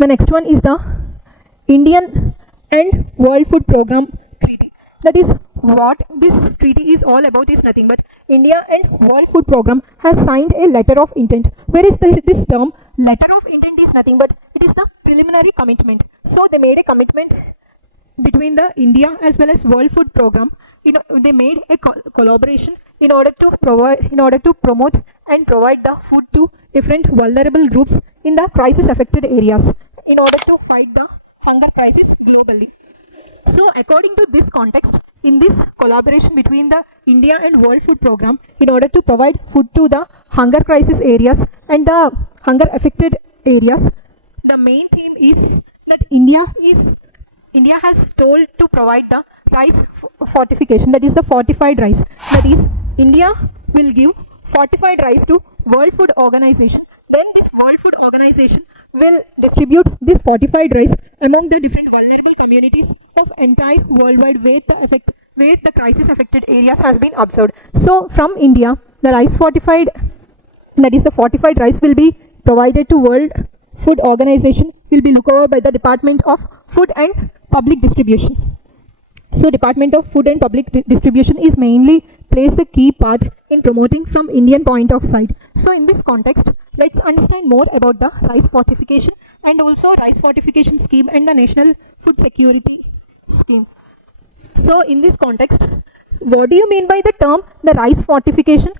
The next one is the Indian and World Food Program Treaty. That is what this treaty is all about is nothing but India and World Food Program has signed a letter of intent. Where is this term? Letter of intent is nothing but it is the preliminary commitment. So they made a commitment between the India as well as World Food Program. They made a collaboration in order to promote and provide the food to different vulnerable groups in the crisis affected areas in order to fight the hunger crisis globally. So according to this context, in this collaboration between the India and World Food Program, in order to provide food to the hunger crisis areas and the hunger affected areas, the main theme is that India has told to provide the rice fortification, that is the fortified rice. That is, India will give fortified rice to World Food Organization. Then this World Food Organization will distribute this fortified rice among the different vulnerable communities of entire worldwide where the crisis affected areas has been observed. So from India, the rice fortified, that is the fortified rice, will be provided to World Food Organization, will be looked over by the Department of Food and Public Distribution. So Department of Food and Public Distribution is mainly plays a key part in promoting from Indian point of sight. So in this context, let's understand more about the rice fortification and also rice fortification scheme and the National Food Security Scheme. So in this context, what do you mean by the term the rice fortification?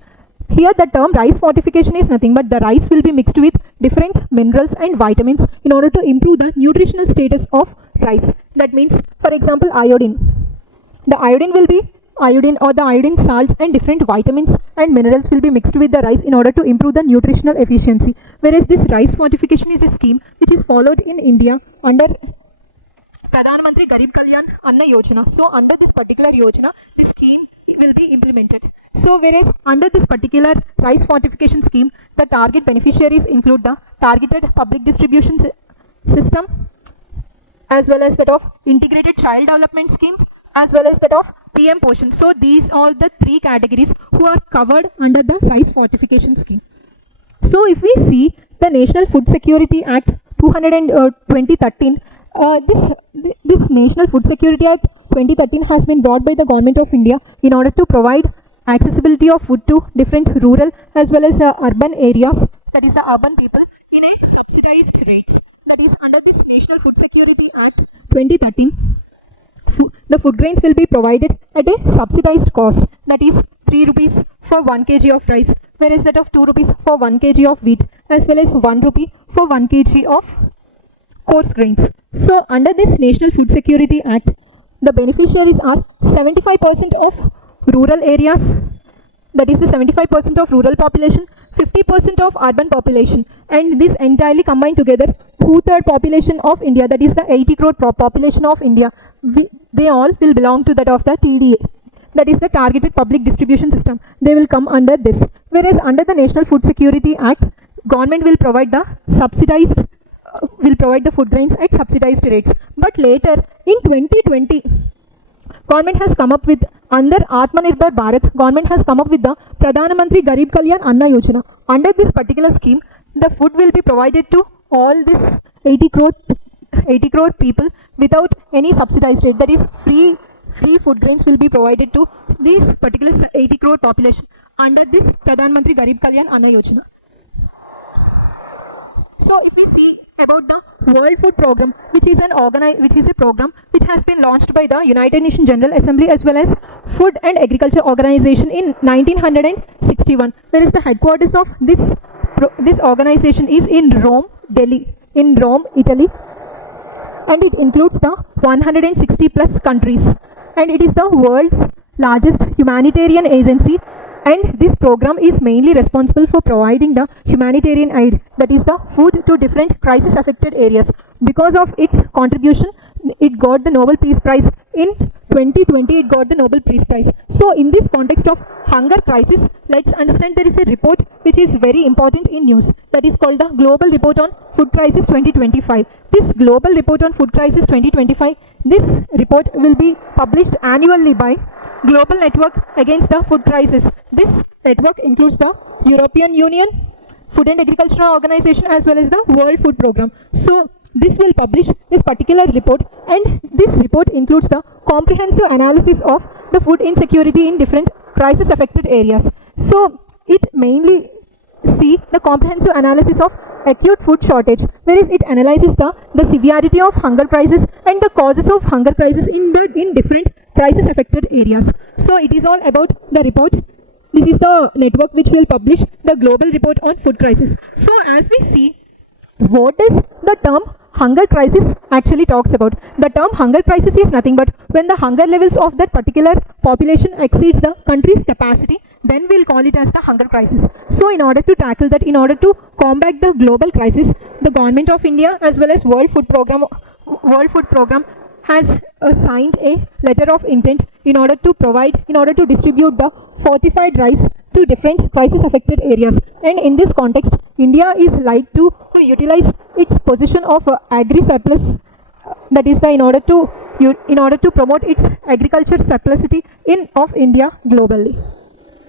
Here the term rice fortification is nothing but the rice will be mixed with different minerals and vitamins in order to improve the nutritional status of rice. That means, for example, iodine. The iodine will be iodine or the iodine salts and different vitamins and minerals will be mixed with the rice in order to improve the nutritional efficiency. Whereas this rice fortification is a scheme which is followed in India under Pradhan Mantri Garib Kalyan Anna Yojana. So under this particular Yojana, this scheme will be implemented. So whereas under this particular rice fortification scheme, the target beneficiaries include the targeted public distribution system as well as that of integrated child development schemes as well as that of PM Poshan. So these are the three categories who are covered under the rice fortification scheme. So if we see the National Food Security Act 2013, this National Food Security Act 2013 has been brought by the Government of India in order to provide accessibility of food to different rural as well as urban areas, that is the urban people, in a subsidized rates. That is, under this National Food Security Act 2013, the food grains will be provided at a subsidized cost, that is 3 rupees for 1 kg of rice, whereas that of 2 rupees for 1 kg of wheat as well as 1 rupee for 1 kg of coarse grains. So under this National Food Security Act, the beneficiaries are 75% of rural areas, that is the 75% of rural population, 50% of urban population, and this entirely combined together, 2/3 population of India, that is the 80 crore population of India, they all will belong to that of the TDA, that is the Targeted Public Distribution System. They will come under this. Whereas under the National Food Security Act, government will provide the subsidized, will provide the food grains at subsidized rates. But later in 2020, government has come up with, under Atmanirbhar Bharat, government has come up with the Pradhan Mantri Garib Kalyan Anna Yojana. Under this particular scheme, the food will be provided to all this 80 crore people without any subsidized rate. That is, free food grains will be provided to this particular 80 crore population under this Pradhan Mantri Garib Kalyan Anna Yojana. So if we see about the World Food Program, which is a program which has been launched by the United Nations General Assembly as well as Food and Agriculture Organization in 1961, whereas the headquarters of this organization is in Rome, Italy, and it includes the 160 plus countries, and it is the world's largest humanitarian agency, and this program is mainly responsible for providing the humanitarian aid, that is the food to different crisis affected areas. Because of its contribution, it got the Nobel Peace Prize in 2020. It got the Nobel Peace Prize. So in this context of hunger crisis, let's understand there is a report which is very important in news, that is called the Global Report on Food Crisis 2025. This Global Report on Food Crisis 2025, this report will be published annually by Global Network Against the Food Crisis. This network includes the European Union, Food and Agriculture Organization as well as the World Food Program. So this will publish this particular report, and this report includes the comprehensive analysis of the food insecurity in different crisis affected areas. So it mainly see the comprehensive analysis of acute food shortage, whereas it analyzes the severity of hunger crisis and the causes of hunger crisis in different crisis affected areas. So it is all about the report. This is the network which will publish the global report on food crisis. So as we see, what does the term hunger crisis actually talks about? The term hunger crisis is nothing but when the hunger levels of that particular population exceeds the country's capacity, then we'll call it as the hunger crisis. So in order to tackle that, in order to combat the global crisis, the government of India as well as World Food Program has signed a letter of intent in order to distribute the fortified rice to different crisis affected areas. And in this context, India is like to utilize its position of agri surplus, that is in order to promote its agriculture surplusity of India globally.